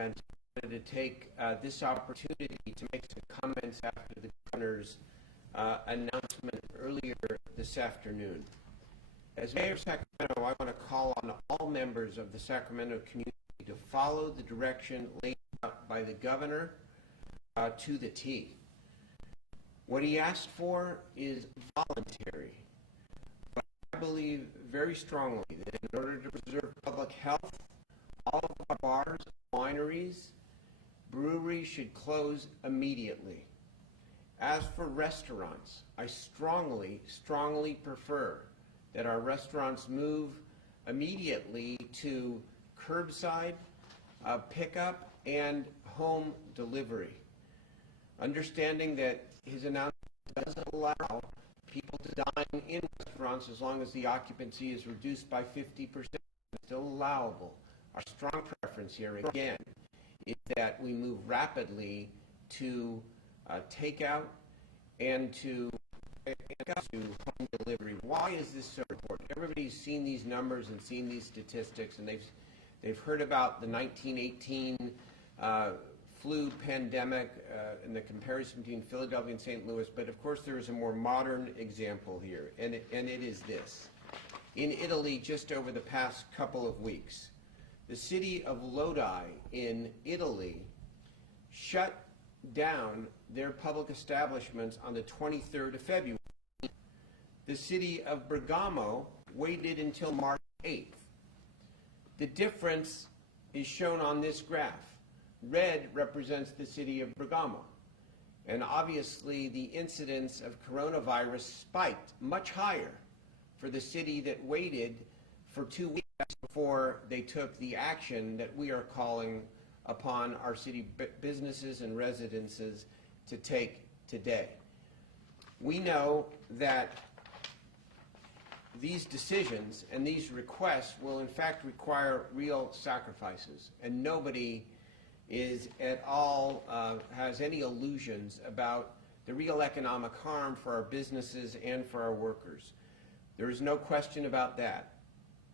Sacramento, I wanted to take this opportunity to make some comments after the governor's announcement earlier this afternoon. As Mayor of Sacramento, I want to call on all members of the Sacramento community to follow the direction laid out by the governor to the T. What he asked for is voluntary. But I believe very strongly that in order to preserve public health, all of our bars, wineries, breweries should close immediately. As for restaurants, I strongly prefer that our restaurants move immediately to curbside pickup and home delivery. Understanding that his announcement doesn't allow people to dine in restaurants as long as the occupancy is reduced by 50%. It's still allowable. Our strong preference here, again, is that we move rapidly to takeout and to home delivery. Why is this so important? Everybody's seen these numbers and seen these statistics, and they've heard about the 1918 flu pandemic and the comparison between Philadelphia and St. Louis, but of course there is a more modern example here, and it is this. In Italy, just over the past couple of weeks, the city of Lodi in Italy shut down their public establishments on the 23rd of February. The city of Bergamo waited until March 8th. The difference is shown on this graph. Red represents the city of Bergamo. And obviously the incidence of coronavirus spiked much higher for the city that waited for 2 weeks before they took the action that we are calling upon our city businesses and residences to take today. We know that these decisions and these requests will in fact require real sacrifices, and nobody is at all has any illusions about the real economic harm for our businesses and for our workers. There is no question about that.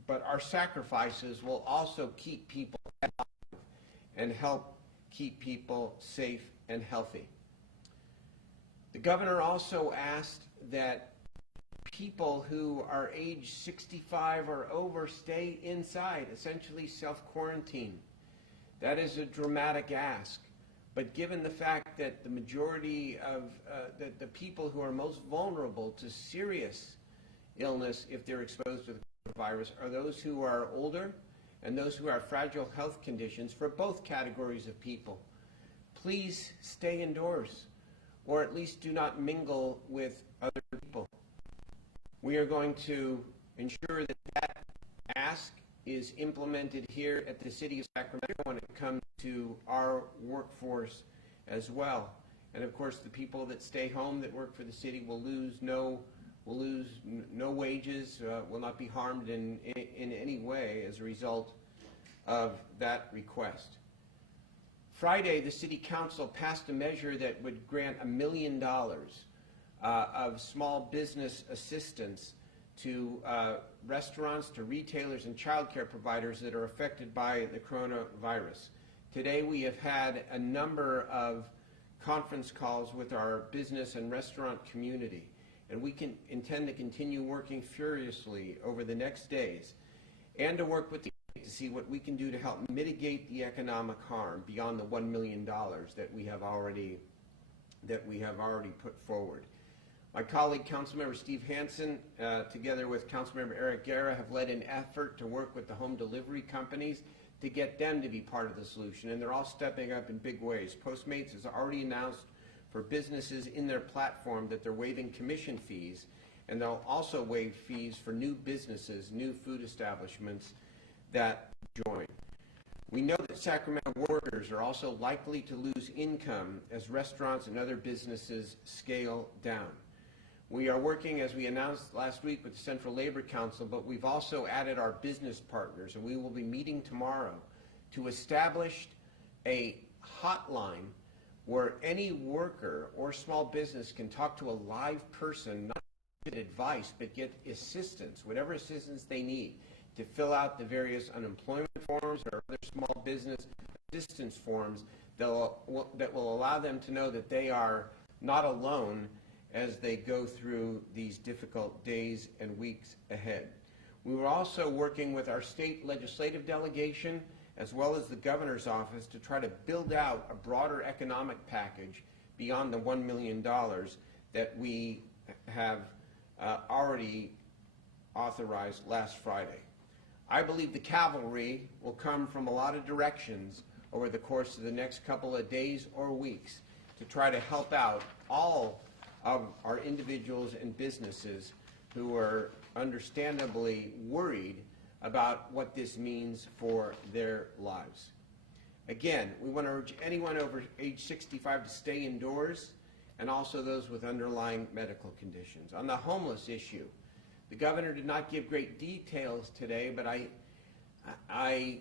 But our sacrifices will also keep people alive and help keep people safe and healthy. The governor also asked that people who are age 65 or over stay inside, essentially self-quarantine. That is a dramatic ask, but given the fact that the majority of the people who are most vulnerable to serious illness if they're exposed to the virus are those who are older and those who have fragile health conditions, for both categories of people. Please stay indoors, or at least do not mingle with other people. We are going to ensure that that ask is implemented here at the City of Sacramento when it comes to our workforce as well. And of course, the people that stay home that work for the city will lose no wages, will not be harmed in any way as a result of that request. Friday, the City Council passed a measure that would grant $1 million of small business assistance to restaurants, to retailers, and child care providers that are affected by the coronavirus. Today, we have had a number of conference calls with our business and restaurant community, and we intend to continue working furiously over the next days and to work with the to see what we can do to help mitigate the economic harm beyond the $1 million that we have already put forward. My colleague, Councilmember Steve Hansen, together with Councilmember Eric Guerra, have led an effort to work with the home delivery companies to get them to be part of the solution, and they're all stepping up in big ways. Postmates has already announced for businesses in their platform that they're waiving commission fees, and they'll also waive fees for new businesses, new food establishments that join. We know that Sacramento workers are also likely to lose income as restaurants and other businesses scale down. We are working, as we announced last week, with the Central Labor Council, but we've also added our business partners, and we will be meeting tomorrow to establish a hotline where any worker or small business can talk to a live person, not get advice, but get assistance, whatever assistance they need, to fill out the various unemployment forms or other small business assistance forms that will allow them to know that they are not alone as they go through these difficult days and weeks ahead. We were also working with our state legislative delegation as well as the governor's office to try to build out a broader economic package beyond the $1 million that we have already authorized last Friday. I believe the cavalry will come from a lot of directions over the course of the next couple of days or weeks to try to help out all of our individuals and businesses who are understandably worried about what this means for their lives. Again, we want to urge anyone over age 65 to stay indoors, and also those with underlying medical conditions. On the homeless issue, the governor did not give great details today, but I'm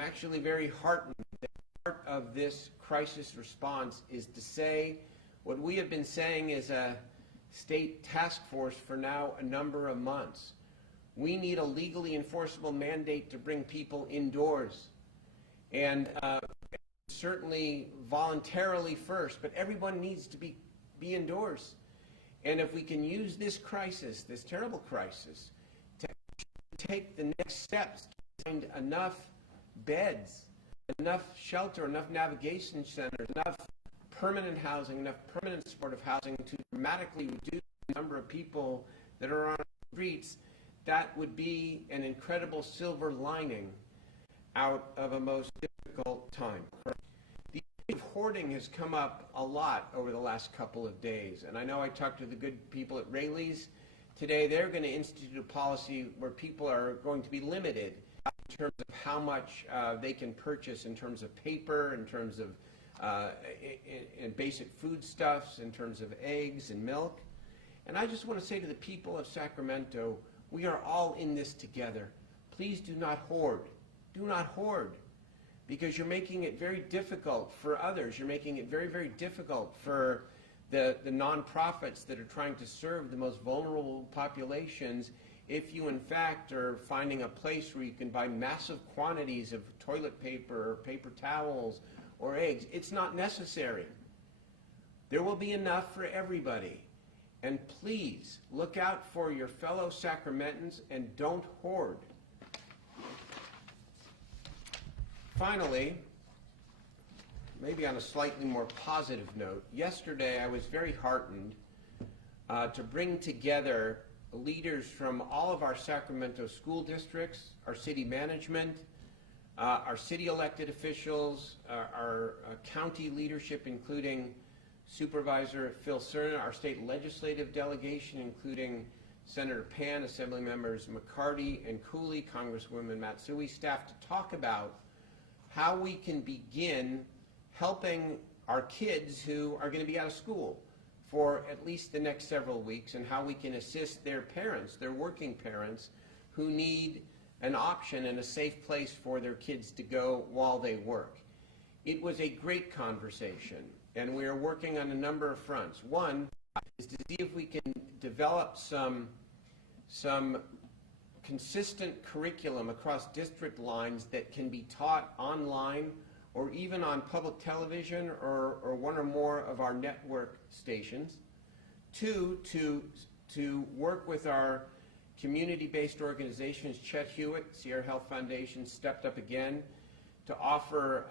actually very heartened that part of this crisis response is to say what we have been saying as a state task force for now a number of months. We need a legally enforceable mandate to bring people indoors, and certainly voluntarily first, but everyone needs to be indoors. And if we can use this crisis, this terrible crisis, to take the next steps to find enough beds, enough shelter, enough navigation centers, enough permanent housing, enough permanent supportive housing to dramatically reduce the number of people that are on the streets, that would be an incredible silver lining out of a most difficult time. The issue of hoarding has come up a lot over the last couple of days, and I know I talked to the good people at Rayleigh's today. They're going to institute a policy where people are going to be limited in terms of how much they can purchase in terms of paper, in terms of in basic foodstuffs, in terms of eggs and milk. And I just want to say to the people of Sacramento, we are all in this together. Please do not hoard. Do not hoard, because you're making it very difficult for others. You're making it very, very difficult for the nonprofits that are trying to serve the most vulnerable populations if you, in fact, are finding a place where you can buy massive quantities of toilet paper or paper towels or eggs. It's not necessary. There will be enough for everybody. And please look out for your fellow Sacramentans and don't hoard. Finally, maybe on a slightly more positive note, yesterday I was very heartened to bring together leaders from all of our Sacramento school districts, our city management, our city elected officials, our county leadership, including Supervisor Phil Cerna, our state legislative delegation, including Senator Pan, Assembly Members McCarty and Cooley, Congresswoman Matsui, staff to talk about how we can begin helping our kids who are going to be out of school for at least the next several weeks, and how we can assist their parents, their working parents, who need an option and a safe place for their kids to go while they work. It was a great conversation, and we are working on a number of fronts. One is to see if we can develop some consistent curriculum across district lines that can be taught online or even on public television or one or more of our network stations. Two, to work with our community-based organizations. Chet Hewitt, Sierra Health Foundation, stepped up again to offer,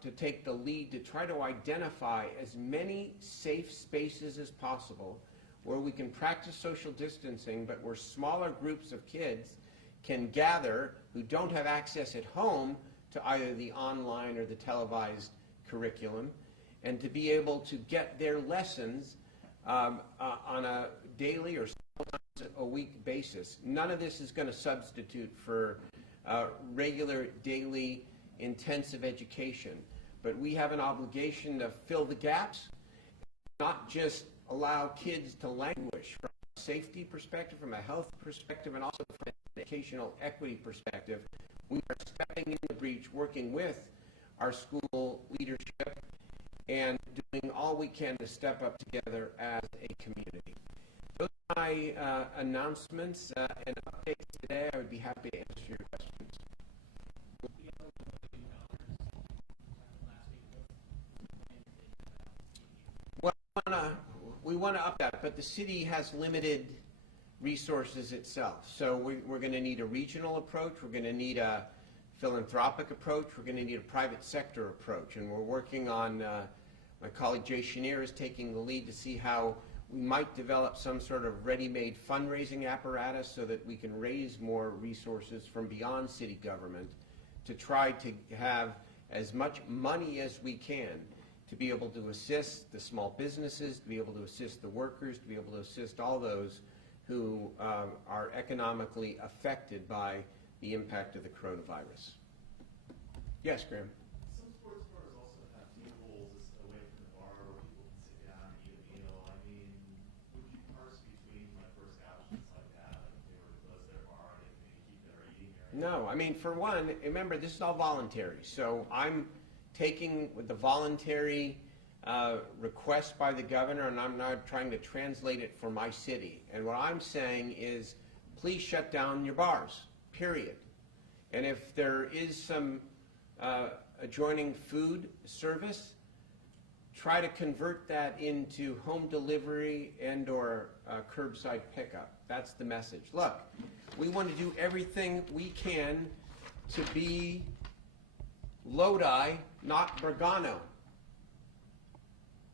to take the lead to try to identify as many safe spaces as possible where we can practice social distancing, but where smaller groups of kids can gather who don't have access at home to either the online or the televised curriculum, and to be able to get their lessons on a daily or sometimes a week basis. None of this is going to substitute for regular daily intensive education, but we have an obligation to fill the gaps, not just allow kids to languish from a safety perspective, from a health perspective, and also from an educational equity perspective. We are stepping in the breach, working with our school leadership and doing all we can to step up together as a community. Those are my announcements and updates today. I would be happy to answer your questions. want to up that, but the city has limited resources itself. So we're going to need a regional approach. We're going to need a philanthropic approach. We're going to need a private sector approach. And we're working on, my colleague Jay Chenier is taking the lead to see how we might develop some sort of ready-made fundraising apparatus so that we can raise more resources from beyond city government to try to have as much money as we can to be able to assist the small businesses, to be able to assist the workers, to be able to assist all those who are economically affected by the impact of the coronavirus. Yes, Graham? Some sports bars also have tables away from the bar where people can sit down and eat a meal. I mean, would you parse between like first options like that, like if they were to close their bar and maybe keep their eating area? No, I mean, for one, remember, this is all voluntary. So I'm taking with the voluntary request by the governor, and I'm now trying to translate it for my city. And what I'm saying is, please shut down your bars, period. And if there is some adjoining food service, try to convert that into home delivery and or curbside pickup. That's the message. Look, we want to do everything we can to be Lodi, not Bergamo.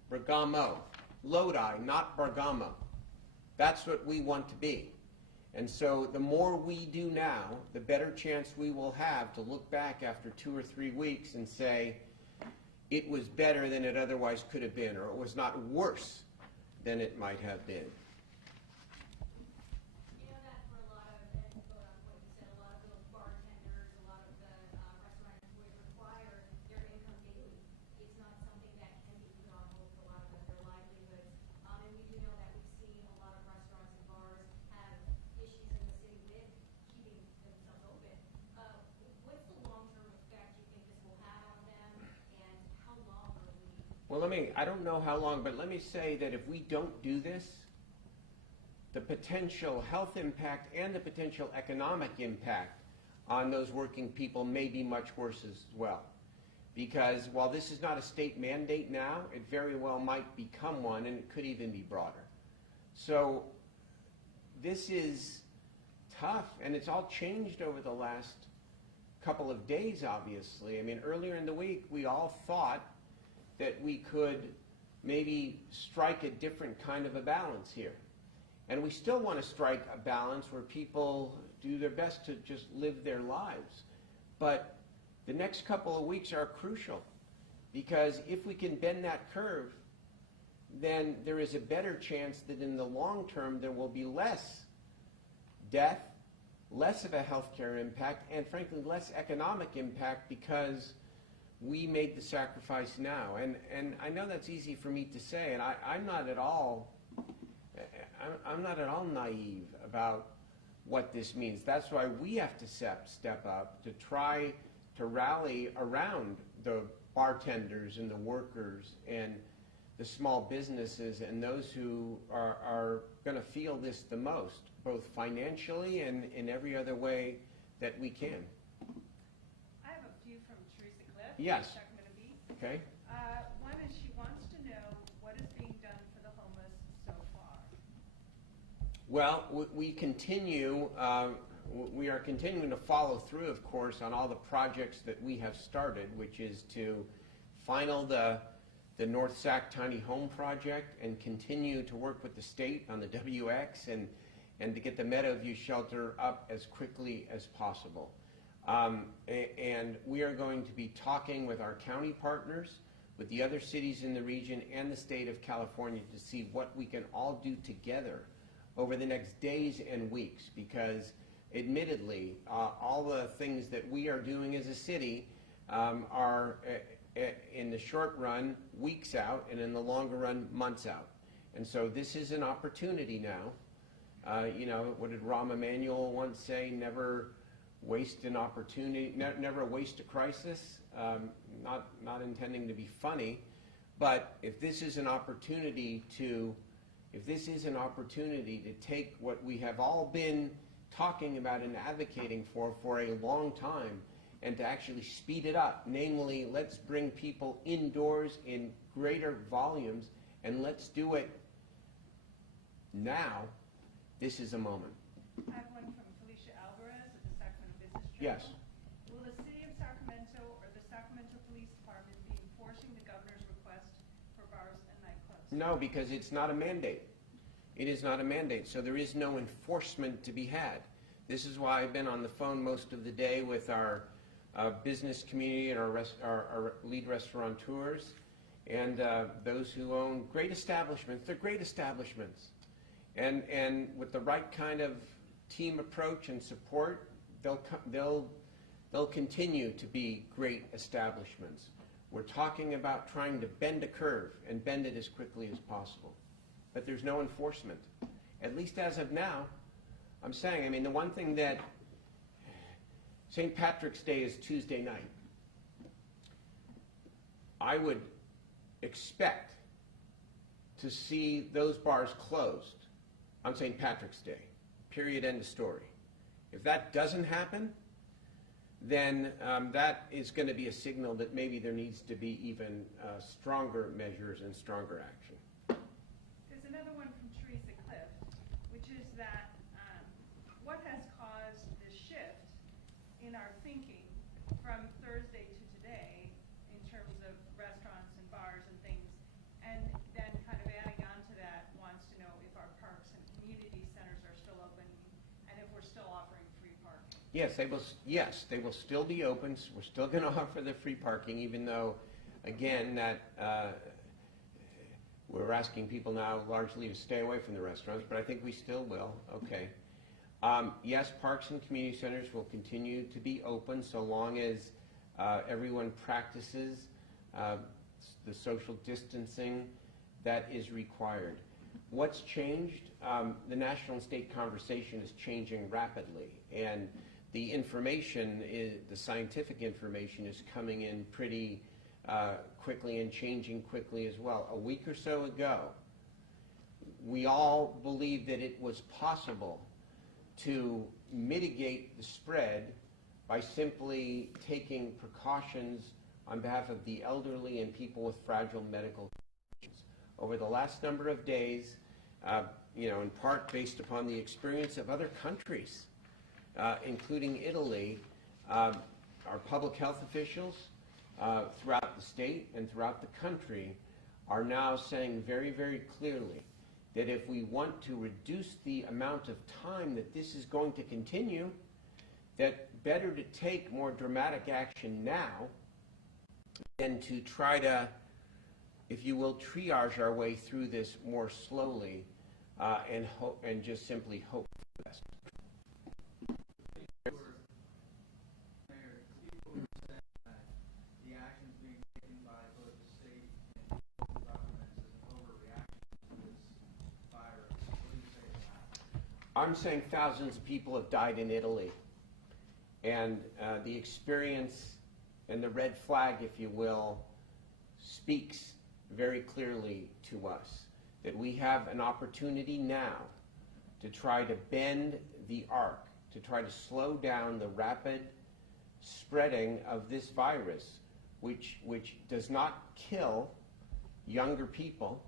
Bergamo. Lodi, not Bergamo. That's what we want to be. And so the more we do now, the better chance we will have to look back after 2 or 3 weeks and say, it was better than it otherwise could have been, or it was not worse than it might have been. You know that for a lot of, and to go on what you said, a lot of those bartenders, a lot of the restaurant employees require their income daily. It's not something that can be put on hold for a lot of their livelihoods. And we do know that we've seen a lot of restaurants and bars have issues in the city with keeping themselves open. What's the long-term effect you think this will have on them, and how long are we? Well, I don't know how long, but let me say that if we don't do this, the potential health impact and the potential economic impact on those working people may be much worse as well. Because while this is not a state mandate now, it very well might become one, and it could even be broader. So this is tough, and it's all changed over the last couple of days, obviously. I mean, earlier in the week, we all thought that we could maybe strike a different kind of a balance here. And we still want to strike a balance where people do their best to just live their lives. But the next couple of weeks are crucial, because if we can bend that curve, then there is a better chance that in the long term there will be less death, less of a healthcare impact, and frankly less economic impact, because we made the sacrifice now. And I know that's easy for me to say, and I'm not at all naive about what this means. That's why we have to step up to try to rally around the bartenders and the workers and the small businesses and those who are going to feel this the most, both financially and in every other way that we can. I have a few from Teresa Cliff. Yes. Sacramento Bee. Okay? One is she wants to know what is being done for the homeless so far. Well, we continue, we are continuing to follow through, of course, on all the projects that we have started, which is to final the North Sac Tiny Home Project and continue to work with the state on the WX and to get the Meadowview shelter up as quickly as possible. And we are going to be talking with our county partners, with the other cities in the region and the state of California to see what we can all do together over the next days and weeks, because admittedly, all the things that we are doing as a city are in the short run weeks out, and in the longer run months out. And so this is an opportunity now. You know, what did Rahm Emanuel once say? Never waste an opportunity, never waste a crisis. Not intending to be funny, but if this is an opportunity to take what we have all been talking about and advocating for a long time, and to actually speed it up, namely, let's bring people indoors in greater volumes, and let's do it Now, this is a moment. I have one from Felicia Alvarez at the Sacramento Business Journal. Yes. Will the city of Sacramento or the Sacramento Police Department be enforcing the governor's request for bars and nightclubs? No, because it's not a mandate. It is not a mandate, so there is no enforcement to be had. This is why I've been on the phone most of the day with our business community and our lead restaurateurs and those who own great establishments. They're great establishments. And with the right kind of team approach and support, they'll continue to be great establishments. We're talking about trying to bend a curve and bend it as quickly as possible. But there's no enforcement, at least as of now. I'm saying, I mean, the one thing that St. Patrick's Day is Tuesday night. I would expect to see those bars closed on St. Patrick's Day, period, end of story. If that doesn't happen, then that is going to be a signal that maybe there needs to be even stronger measures and stronger action. There's another one from Teresa Clift, which is that what has caused this shift in our thinking from Thursday to today in terms of restaurants and bars and things, and then kind of adding on to that, wants to know if our parks and community centers are still open and if we're still offering free parking. Yes, they will still be open. We're still going to offer the free parking, even though, again, that we're asking people now largely to stay away from the restaurants, but I think we still will. Okay. Yes, parks and community centers will continue to be open so long as everyone practices the social distancing that is required. What's changed? The national and state conversation is changing rapidly, and the information, the scientific information, is coming in pretty quickly and changing quickly as well. A week or so ago, we all believed that it was possible to mitigate the spread by simply taking precautions on behalf of the elderly and people with fragile medical conditions. Over the last number of days, in part based upon the experience of other countries, including Italy, our public health officials throughout the state and throughout the country are now saying very, very clearly that if we want to reduce the amount of time that this is going to continue, that better to take more dramatic action now than to try to, if you will, triage our way through this more slowly and just simply hope for the best. Mayor, people who said that the actions being taken by both the state and local governments is an overreaction to this virus. What do you say to that? I'm saying thousands of people have died in Italy, and the experience and the red flag, if you will, speaks very clearly to us that we have an opportunity now to try to bend the arc, to try to slow down the rapid spreading of this virus, which does not kill younger people,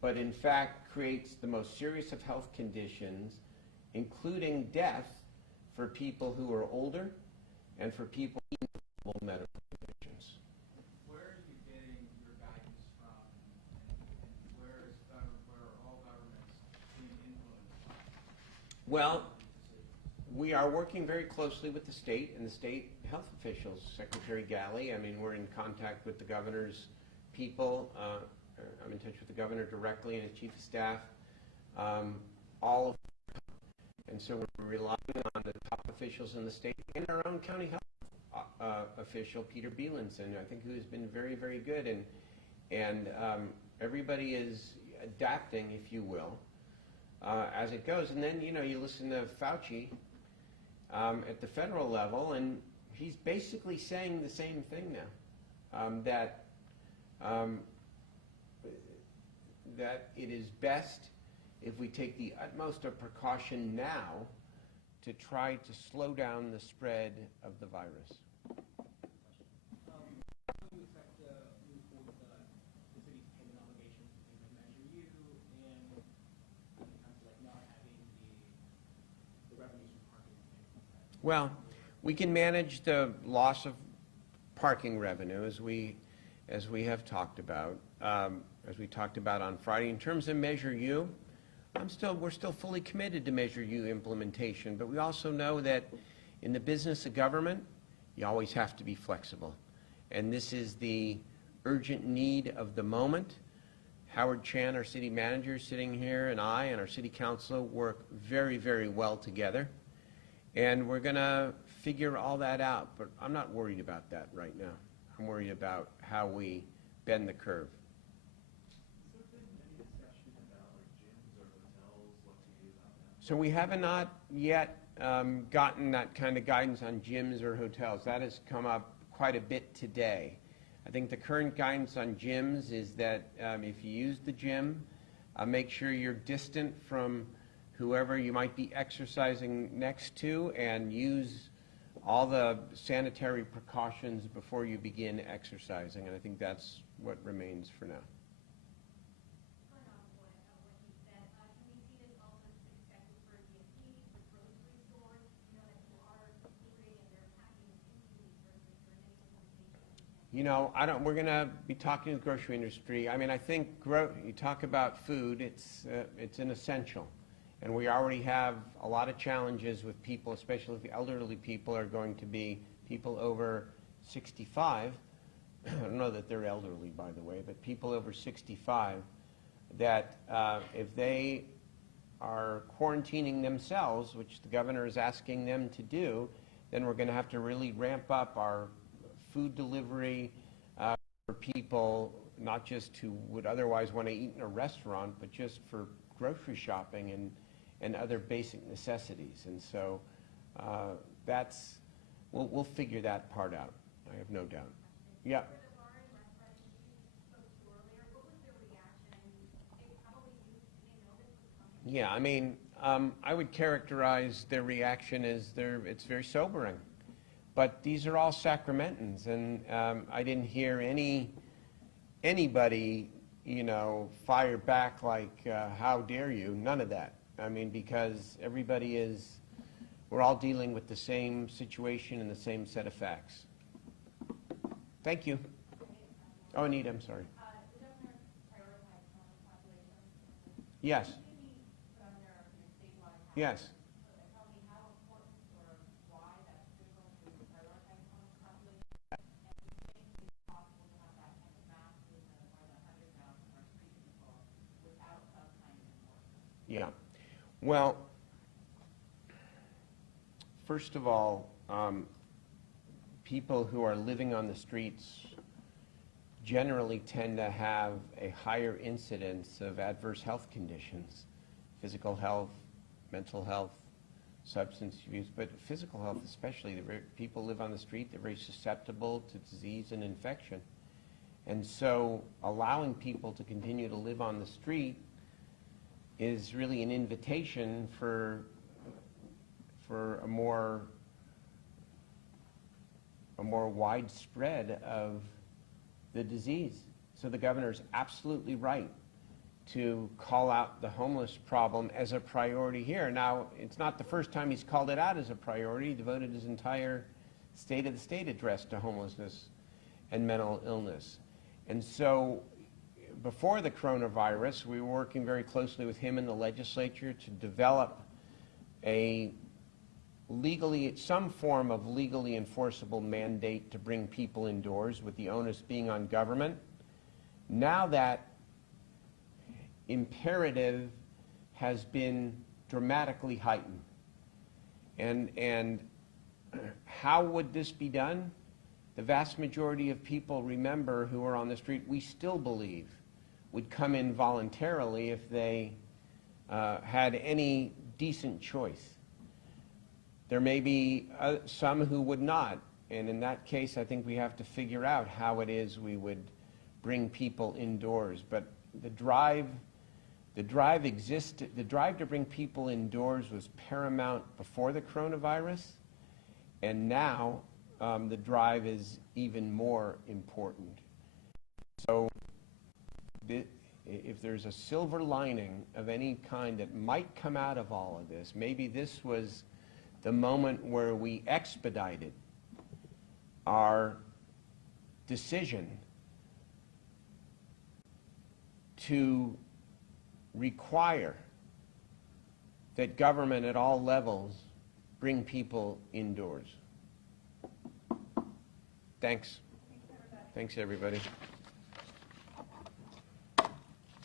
but in fact creates the most serious of health conditions, including death for people who are older and for people with medical conditions. Where are you getting your guidance from, and where are all governments being influenced by? Well, we are working very closely with the state and the state health officials. Secretary Galley, I mean, we're in contact with the governor's people. I'm in touch with the governor directly and his chief of staff. All of and so we're relying on the top officials in the state and our own county health official, Peter Bielenson, I think, who has been very, very good. And everybody is adapting, if you will, as it goes. And then, you listen to Fauci at the federal level, and he's basically saying the same thing now, that it is best if we take the utmost of precaution now to try to slow down the spread of the virus. How do you expect to move forward with the city's payment obligations between Measure U and Well, we can manage the loss of parking revenue as we have talked about, as we talked about on Friday. In terms of Measure U, we're still fully committed to Measure U implementation, but we also know that in the business of government, you always have to be flexible. And this is the urgent need of the moment. Howard Chan, our city manager, sitting here, and I and our city council work very, very well together. And we're going to figure all that out, but I'm not worried about that right now. I'm worried about how we bend the curve. Has there been any discussion about like gyms or hotels, what to do about that? So we have not yet gotten that kind of guidance on gyms or hotels. That has come up quite a bit today. I think the current guidance on gyms is that if you use the gym, make sure you're distant from whoever you might be exercising next to, and use all the sanitary precautions before you begin exercising. And I think that's what remains for now. Going off what he said, can we see this also expected for DSPs, for grocery stores, that who are integrating their packing into these services, or any implementation? You know, we're going to be talking to the grocery industry. I mean, I think you talk about food, it's an essential. And we already have a lot of challenges with people, especially if the elderly people are going to be people over 65. I don't know that they're elderly, by the way, but people over 65, that if they are quarantining themselves, which the governor is asking them to do, then we're going to have to really ramp up our food delivery for people, not just who would otherwise want to eat in a restaurant, but just for grocery shopping and other basic necessities. And so we'll figure that part out. I have no doubt. Yeah. For the bar and restaurant industry you spoke to earlier, what was their reaction? They probably knew, did they know this was coming? Yeah, I mean, I would characterize their reaction as it's very sobering. But these are all Sacramentans, and I didn't hear anybody, fire back like, how dare you? None of that. I mean, because we're all dealing with the same situation and the same set of facts. Thank you. Oh, Anita, I'm sorry. The governor prioritized homeless population. Yes. Can you put on there statewide? Yes. Tell me how important or why that's critical to prioritize homeless population, and do you think it's possible to have that kind of mass movement of more than 100,000 or street people without some kind of enforcement? Yeah. Well, first of all, people who are living on the streets generally tend to have a higher incidence of adverse health conditions, physical health, mental health, substance abuse, but physical health especially. People live on the street, they're very susceptible to disease and infection. And so allowing people to continue to live on the street is really an invitation for a more widespread of the disease. So the governor's absolutely right to call out the homeless problem as a priority here. Now, it's not the first time he's called it out as a priority. He devoted his entire State of the State address to homelessness and mental illness. And so before the coronavirus, we were working very closely with him in the legislature to develop some form of legally enforceable mandate to bring people indoors, with the onus being on government. Now that imperative has been dramatically heightened. And how would this be done? The vast majority of people, remember, who are on the street, we still believe would come in voluntarily if they had any decent choice. There may be some who would not, and in that case, I think we have to figure out how it is we would bring people indoors. But the drive to bring people indoors was paramount before the coronavirus, and now the drive is even more important. So if there's a silver lining of any kind that might come out of all of this, maybe this was the moment where we expedited our decision to require that government at all levels bring people indoors. Thanks. Thanks, everybody.